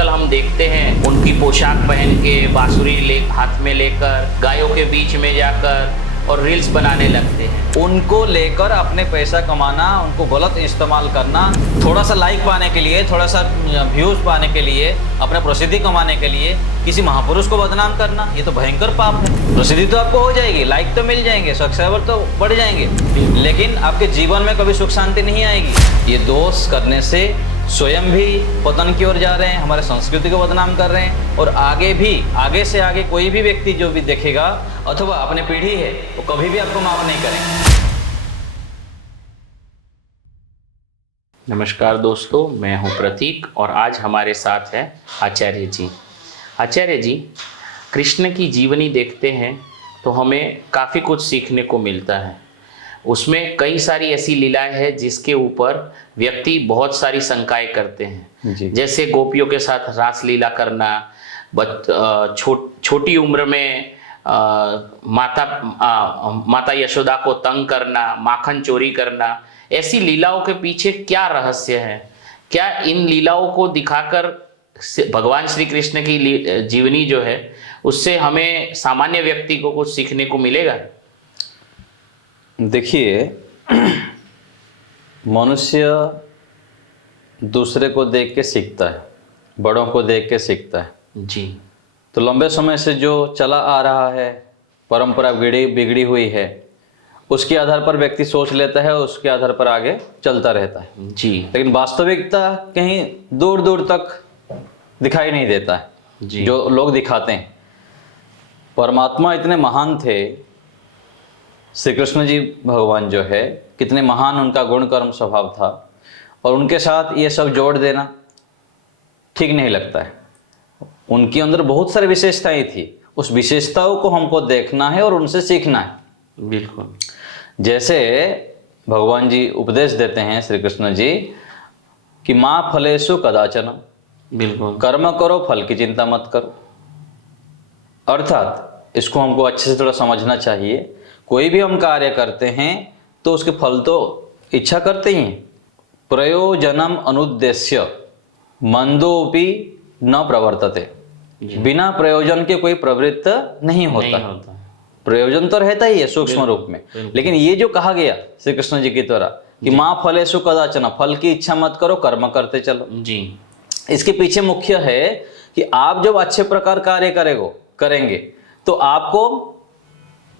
आजकल हम देखते हैं उनकी पोशाक पहन के बांसुरी हाथ में लेकर गायों के बीच में जाकर और रील्स बनाने लगते हैं। उनको लेकर अपने पैसा कमाना, उनको गलत इस्तेमाल करना, थोड़ा सा लाइक पाने के लिए, थोड़ा सा व्यूज पाने के लिए, अपने प्रसिद्धि कमाने के लिए किसी महापुरुष को बदनाम करना, ये तो भयंकर पाप है। प्रसिद्धि तो आपको हो जाएगी, लाइक तो मिल जाएंगे, सब्सक्राइबर तो बढ़ जाएंगे, लेकिन आपके जीवन में कभी सुख शांति नहीं आएगी। ये दोष करने से स्वयं भी पतन की ओर जा रहे हैं, हमारे संस्कृति को बदनाम कर रहे हैं, और आगे से आगे कोई भी व्यक्ति जो भी देखेगा अथवा अपने पीढ़ी है वो कभी भी आपको माफ नहीं करेंगे। नमस्कार दोस्तों, मैं हूं प्रतीक और आज हमारे साथ है आचार्य जी। आचार्य जी, कृष्ण की जीवनी देखते हैं तो हमें काफ़ी कुछ सीखने को मिलता है। उसमें कई सारी ऐसी लीलाएं हैं जिसके ऊपर व्यक्ति बहुत सारी शंकाएं करते हैं। जैसे गोपियों के साथ रास लीला करना, छोटी उम्र में माता यशोदा को तंग करना, माखन चोरी करना, ऐसी लीलाओं के पीछे क्या रहस्य है? क्या इन लीलाओं को दिखाकर भगवान श्री कृष्ण की जीवनी जो है उससे हमें सामान्य व्यक्ति को कुछ सीखने को मिलेगा? देखिए, मनुष्य दूसरे को देख के सीखता है, बड़ों को देख के सीखता है जी। तो लंबे समय से जो चला आ रहा है, परंपरा बिगड़ी हुई है, उसके आधार पर व्यक्ति सोच लेता है, उसके आधार पर आगे चलता रहता है जी। लेकिन वास्तविकता कहीं दूर दूर तक दिखाई नहीं देता है जी। जो लोग दिखाते हैं। परमात्मा इतने महान थे, श्री कृष्ण जी भगवान जो है, कितने महान उनका गुण कर्म स्वभाव था, और उनके साथ ये सब जोड़ देना ठीक नहीं लगता है। उनके अंदर बहुत सारी विशेषताएं थी, उस विशेषताओं को हमको देखना है और उनसे सीखना है। बिल्कुल। जैसे भगवान जी उपदेश देते हैं श्री कृष्ण जी कि माँ फलेषु कदाचन, बिल्कुल, कर्म करो फल की चिंता मत करो। अर्थात इसको हमको अच्छे से थोड़ा समझना चाहिए। कोई भी हम कार्य करते हैं तो उसके फल तो इच्छा करते ही हैं। प्रयोजनम अनुद्देश्य मंदोपि न प्रवर्तते, बिना प्रयोजन के कोई प्रवृत्त नहीं होता। प्रयोजन तो रहता ही है सूक्ष्म रूप में, लेकिन ये जो कहा गया श्री कृष्ण जी की द्वारा कि माँ फलेषु कदाचन, फल की इच्छा मत करो, कर्म करते चलो जी। इसके पीछे मुख्य है कि आप जब अच्छे प्रकार कार्य करेंगे तो आपको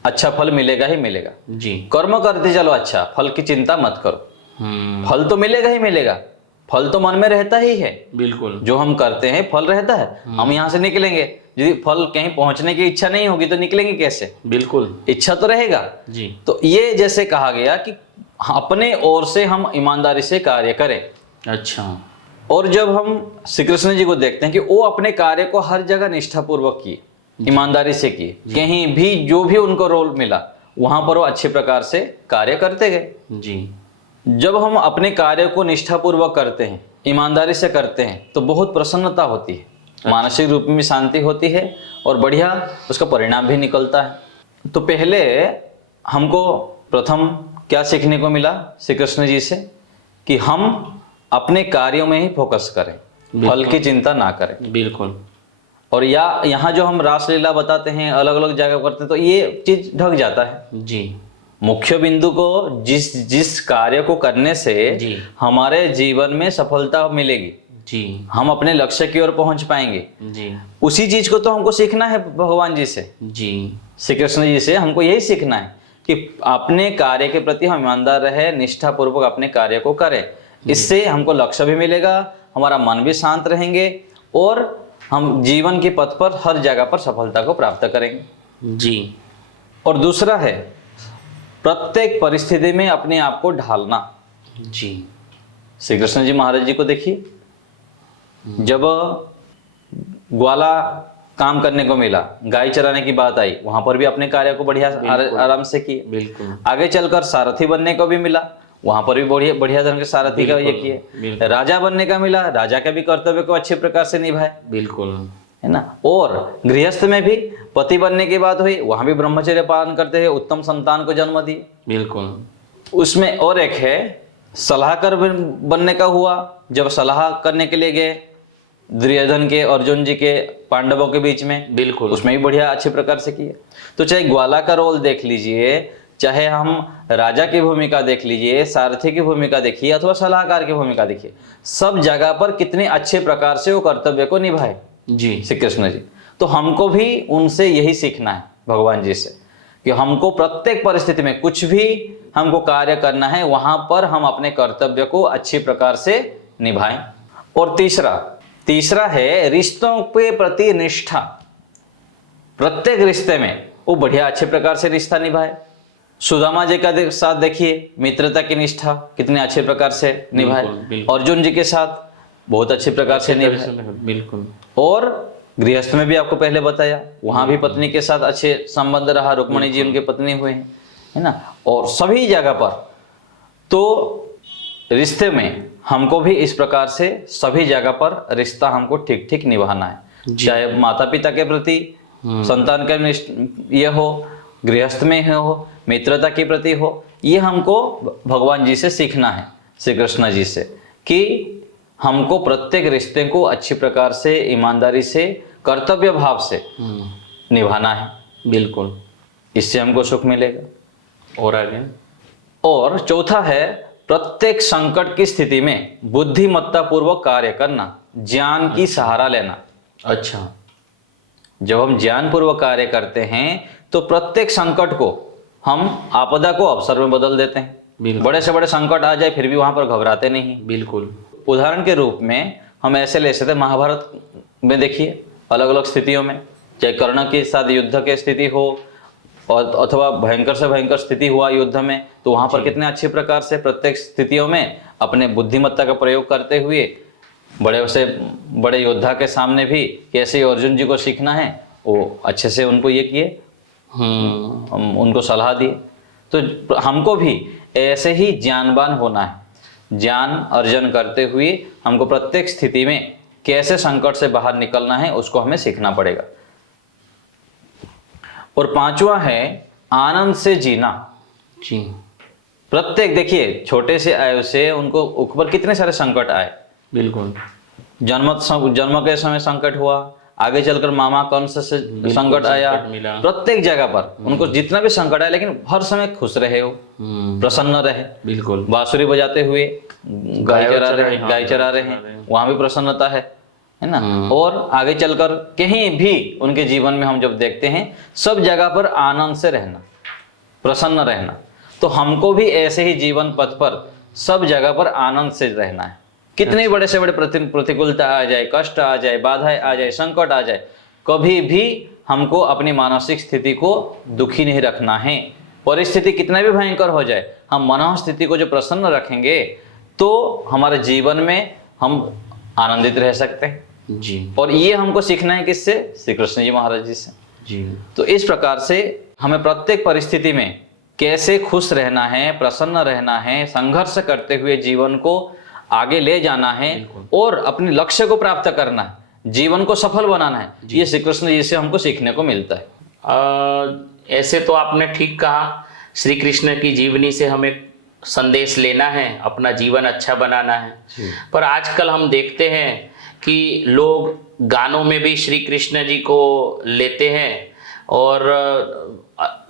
अच्छा फल मिलेगा ही मिलेगा जी। कर्म करते चलो, अच्छा, फल की चिंता मत करो। फल तो मिलेगा ही मिलेगा, फल तो मन में रहता ही है। बिल्कुल, जो हम करते हैं फल रहता है। हम यहाँ से निकलेंगे, यदि फल कहीं पहुंचने की इच्छा नहीं होगी तो निकलेंगे कैसे? बिल्कुल, इच्छा तो रहेगा जी। तो ये जैसे कहा गया कि अपने ओर से हम ईमानदारी से कार्य करें। अच्छा। और जब हम श्री कृष्ण जी को देखते हैं कि वो अपने कार्य को हर जगह निष्ठापूर्वक किए, ईमानदारी से किए, कहीं भी जो भी उनको रोल मिला वहां पर वो अच्छे प्रकार से कार्य करते गए जी। जब हम अपने कार्य को निष्ठापूर्वक करते हैं, ईमानदारी से करते हैं, तो बहुत प्रसन्नता होती है, मानसिक रूप में शांति होती है और बढ़िया उसका परिणाम भी निकलता है। तो पहले हमको प्रथम क्या सीखने को मिला श्री कृष्ण जी से कि हम अपने कार्यों में ही फोकस करें, फल की चिंता ना करें। बिल्कुल। और यहाँ जो हम रासलीला बताते हैं, अलग अलग जगह करते हैं, तो ये चीज ढक जाता है जी। मुख्य बिंदु को जिस कार्य को करने से हमारे जीवन में सफलता मिलेगी जी, हम अपने लक्ष्य की ओर पहुंच पाएंगे जी, उसी चीज को तो हमको सीखना है भगवान जी से जी। श्री कृष्ण जी से हमको यही सीखना है कि अपने कार्य के प्रति हम ईमानदार रहे, निष्ठापूर्वक अपने कार्य को करें। इससे हमको लक्ष्य भी मिलेगा, हमारा मन भी शांत रहेंगे और हम जीवन के पथ पर हर जगह पर सफलता को प्राप्त करेंगे जी। और दूसरा है प्रत्येक परिस्थिति में अपने आप को ढालना जी। श्री कृष्ण जी महाराज जी को देखिए, जब ग्वाला काम करने को मिला, गाय चराने की बात आई, वहां पर भी अपने कार्य को बढ़िया आराम से किए। बिल्कुल। आगे चलकर सारथी बनने को भी मिला, वहां पर भी बढ़िया बढ़िया ढंग के सारथी का ये किए। राजा बनने का मिला, राजा का भी कर्तव्य को अच्छे प्रकार से निभाए। बिल्कुल, है ना। और गृहस्थ में भी पति बनने की बात हुई, वहां भी ब्रह्मचर्य पालन करते हुए उत्तम संतान को जन्म दिए। बिल्कुल। उसमें और एक है सलाहकार बनने का हुआ, जब सलाह करने के लिए गए दुर्योधन के, अर्जुन जी के, पांडवों के बीच में, बिल्कुल उसमें भी बढ़िया अच्छे प्रकार से किया। तो चाहे ग्वाला का रोल देख लीजिए, चाहे हम राजा की भूमिका देख लीजिए, सारथी की भूमिका देखिए, अथवा सलाहकार की भूमिका देखिए, सब जगह पर कितने अच्छे प्रकार से वो कर्तव्य को निभाए जी। श्री कृष्ण जी। तो हमको भी उनसे यही सीखना है, भगवान जी से, कि हमको प्रत्येक परिस्थिति में कुछ भी हमको कार्य करना है, वहां पर हम अपने कर्तव्य को अच्छी प्रकार से निभाएं। और तीसरा है रिश्तों के प्रति निष्ठा। प्रत्येक रिश्ते में वो बढ़िया अच्छे प्रकार से रिश्ता निभाए। सुदामा जी का साथ देखिए, मित्रता की निष्ठा कितने अच्छे प्रकार से निभाए। बिल्कुल। अर्जुन जी के साथ बहुत अच्छे प्रकार से निभाए। बिल्कुल। और गृहस्थ में भी आपको पहले बताया, वहां भी पत्नी के साथ अच्छे संबंध रहा, रुक्मणी जी उनके पत्नी हुए हैं, है ना। और सभी जगह पर तो रिश्ते में हमको भी इस प्रकार से सभी जगह पर रिश्ता हमको ठीक ठीक निभाना है। चाहे माता पिता के प्रति संतान के ये हो, गृहस्थ में हो, मित्रता के प्रति हो, ये हमको भगवान जी से सीखना है, श्री कृष्ण जी से, कि हमको प्रत्येक रिश्ते को अच्छी प्रकार से, ईमानदारी से, कर्तव्य भाव से निभाना है। बिल्कुल, इससे हमको सुख मिलेगा। और आगे? और चौथा है प्रत्येक संकट की स्थिति में बुद्धिमत्ता पूर्वक कार्य करना, ज्ञान की सहारा लेना। अच्छा। जब हम ज्ञान पूर्वक कार्य करते हैं तो प्रत्येक संकट को हम आपदा को अवसर में बदल देते हैं। बड़े से बड़े संकट आ जाए फिर भी वहां पर घबराते नहीं। बिल्कुल। उदाहरण के रूप में हम ऐसे ले सकते हैं, महाभारत में देखिए अलग अलग स्थितियों में, चाहे कर्ण के साथ युद्ध की स्थिति हो और अथवा भयंकर से भयंकर स्थिति हुआ युद्ध में, तो वहां पर कितने अच्छे प्रकार से प्रत्येक स्थितियों में अपने बुद्धिमत्ता का प्रयोग करते हुए बड़े से बड़े योद्धा के सामने भी कैसे अर्जुन जी को सीखना है, वो अच्छे से उनको ये किए, उनको सलाह दिए। तो हमको भी ऐसे ही ज्ञानवान होना है। ज्ञान अर्जन करते हुए हमको प्रत्येक स्थिति में कैसे संकट से बाहर निकलना है उसको हमें सीखना पड़ेगा। और पांचवा है आनंद से जीना। जी। प्रत्येक देखिए छोटे से आयु से उनको ऊपर कितने सारे संकट आए। बिल्कुल। जन्म के समय संकट हुआ, आगे चलकर मामा कंस से संकट आया, प्रत्येक जगह पर उनको जितना भी संकट आया, लेकिन हर समय खुश रहे हो, प्रसन्न रहे। बिल्कुल। बांसुरी बजाते हुए गाय चरा रहे हैं, वहां भी प्रसन्नता है ना। और आगे चलकर कहीं भी उनके जीवन में हम जब देखते हैं, सब जगह पर आनंद से रहना, प्रसन्न रहना। तो हमको भी ऐसे ही जीवन पथ पर सब जगह पर आनंद से रहना है। कितने बड़े से बड़े प्रतिकूलता आ जाए, कष्ट आ जाए, बाधाएं आ जाए, संकट आ जाए, कभी भी हमको अपनी मानसिक स्थिति को दुखी नहीं रखना है। परिस्थिति कितना भी भयंकर हो जाए, हम मनोस्थिति को जो प्रसन्न रखेंगे तो हमारे जीवन में हम आनंदित रह सकते हैं। जी। और ये हमको सीखना है किससे? श्री कृष्ण जी महाराज जी से। जी। तो इस प्रकार से हमें प्रत्येक परिस्थिति में कैसे खुश रहना है, प्रसन्न रहना है, संघर्ष करते हुए जीवन को आगे ले जाना है और अपने लक्ष्य को प्राप्त करना है, जीवन को सफल बनाना है। ये श्री कृष्ण जी से हमको सीखने को मिलता है। ऐसे तो आपने ठीक कहा, श्री कृष्ण की जीवनी से हमें संदेश लेना है, अपना जीवन अच्छा बनाना है। पर आजकल हम देखते हैं कि लोग गानों में भी श्री कृष्ण जी को लेते हैं और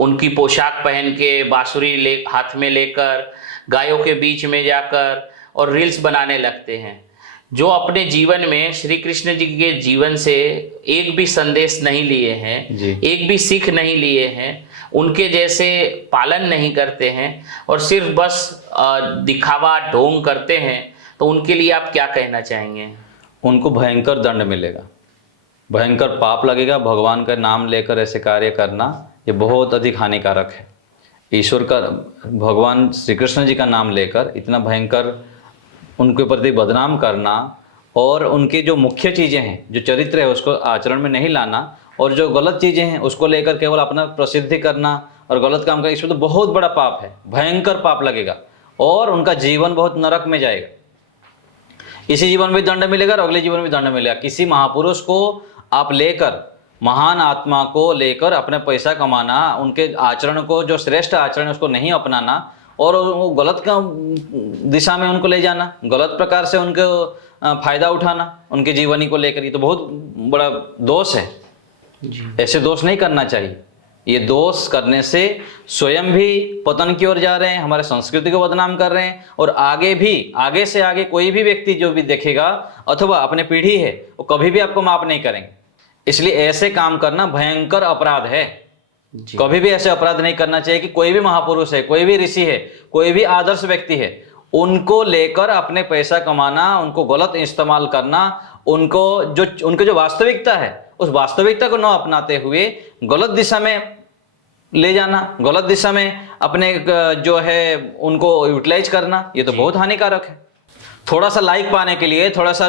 उनकी पोशाक पहन के बांसुरी हाथ में लेकर गायों के बीच में जाकर और रील्स बनाने लगते हैं, जो अपने जीवन में श्री कृष्ण जी के जीवन से एक भी संदेश नहीं लिए हैं, एक भी सीख नहीं लिए हैं, उनके जैसे पालन नहीं करते हैं और सिर्फ बस दिखावा ढोंग करते हैं। तो उनके लिए आप क्या कहना चाहेंगे? उनको भयंकर दंड मिलेगा, भयंकर पाप लगेगा। भगवान का नाम लेकर ऐसे कार्य करना ये बहुत अधिक हानिकारक है। ईश्वर का, भगवान श्री कृष्ण जी का नाम लेकर इतना भयंकर उनके प्रति बदनाम करना और उनकी जो मुख्य चीज़ें हैं, जो चरित्र है, उसको आचरण में नहीं लाना और जो गलत चीज़ें हैं उसको लेकर केवल अपना प्रसिद्धि करना और गलत काम करना, इसमें तो बहुत बड़ा पाप है, भयंकर पाप लगेगा और उनका जीवन बहुत नरक में जाएगा। इसी जीवन में दंड मिलेगा और अगले जीवन में दंड मिलेगा। किसी महापुरुष को आप लेकर, महान आत्मा को लेकर अपने पैसा कमाना, उनके आचरण को, जो श्रेष्ठ आचरण है उसको नहीं अपनाना और वो गलत का दिशा में उनको ले जाना, गलत प्रकार से उनको फायदा उठाना उनके जीवनी को लेकर, ये तो बहुत बड़ा दोष है। जी ऐसे दोष नहीं करना चाहिए। ये दोष करने से स्वयं भी पतन की ओर जा रहे हैं, हमारे संस्कृति को बदनाम कर रहे हैं, और आगे भी, आगे से आगे कोई भी व्यक्ति जो भी देखेगा अथवा अपने पीढ़ी है वो कभी भी आपको माफ नहीं करेंगे। इसलिए ऐसे काम करना भयंकर अपराध है। जी कभी भी ऐसे अपराध नहीं करना चाहिए कि कोई भी महापुरुष है, कोई भी ऋषि है, कोई भी आदर्श व्यक्ति है, उनको लेकर अपने पैसा कमाना, उनको गलत इस्तेमाल करना, उनके जो वास्तविकता है उस वास्तविकता को न अपनाते हुए गलत दिशा में ले जाना, गलत दिशा में अपने जो है उनको यूटिलाइज करना, ये तो बहुत हानिकारक है। थोड़ा सा लाइक पाने के लिए, थोड़ा सा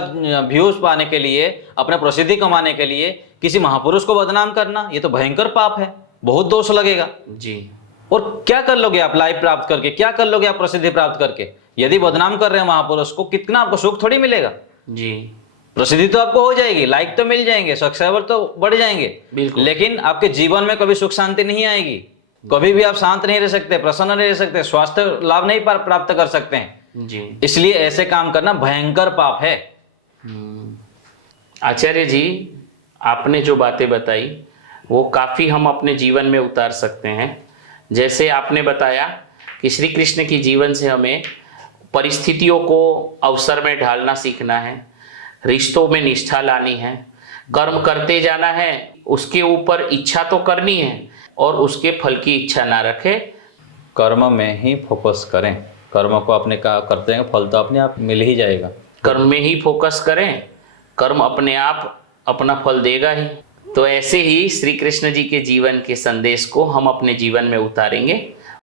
व्यूज पाने के लिए, अपने प्रसिद्धि कमाने के लिए किसी महापुरुष को बदनाम करना, ये तो भयंकर पाप है, बहुत दोष लगेगा। जी और क्या कर लोगे आप लाइक प्राप्त करके, क्या कर लोगे आप प्रसिद्धि प्राप्त करके? यदि बदनाम कर रहे हैं महापुरुष को, कितना आपको सुख थोड़ी मिलेगा। जी प्रसिद्धि तो आपको हो जाएगी, लाइक तो मिल जाएंगे, सब्सक्राइबर तो बढ़ जाएंगे, बिल्कुल। लेकिन आपके जीवन में कभी सुख शांति नहीं आएगी, कभी भी आप शांत नहीं रह सकते, प्रसन्न नहीं रह सकते, स्वास्थ्य लाभ नहीं प्राप्त कर सकते हैं। जी इसलिए ऐसे काम करना भयंकर पाप है। आचार्य जी, आपने जो बातें बताई वो काफ़ी हम अपने जीवन में उतार सकते हैं। जैसे आपने बताया कि श्री कृष्ण की जीवन से हमें परिस्थितियों को अवसर में ढालना सीखना है, रिश्तों में निष्ठा लानी है, कर्म करते जाना है, उसके ऊपर इच्छा तो करनी है और उसके फल की इच्छा ना रखे, कर्म में ही फोकस करें, कर्म को अपने का करते हैं, फल तो अपने आप मिल ही जाएगा। कर्म में ही फोकस करें, कर्म अपने आप अपना फल देगा ही। तो ऐसे ही श्री कृष्ण जी के जीवन के संदेश को हम अपने जीवन में उतारेंगे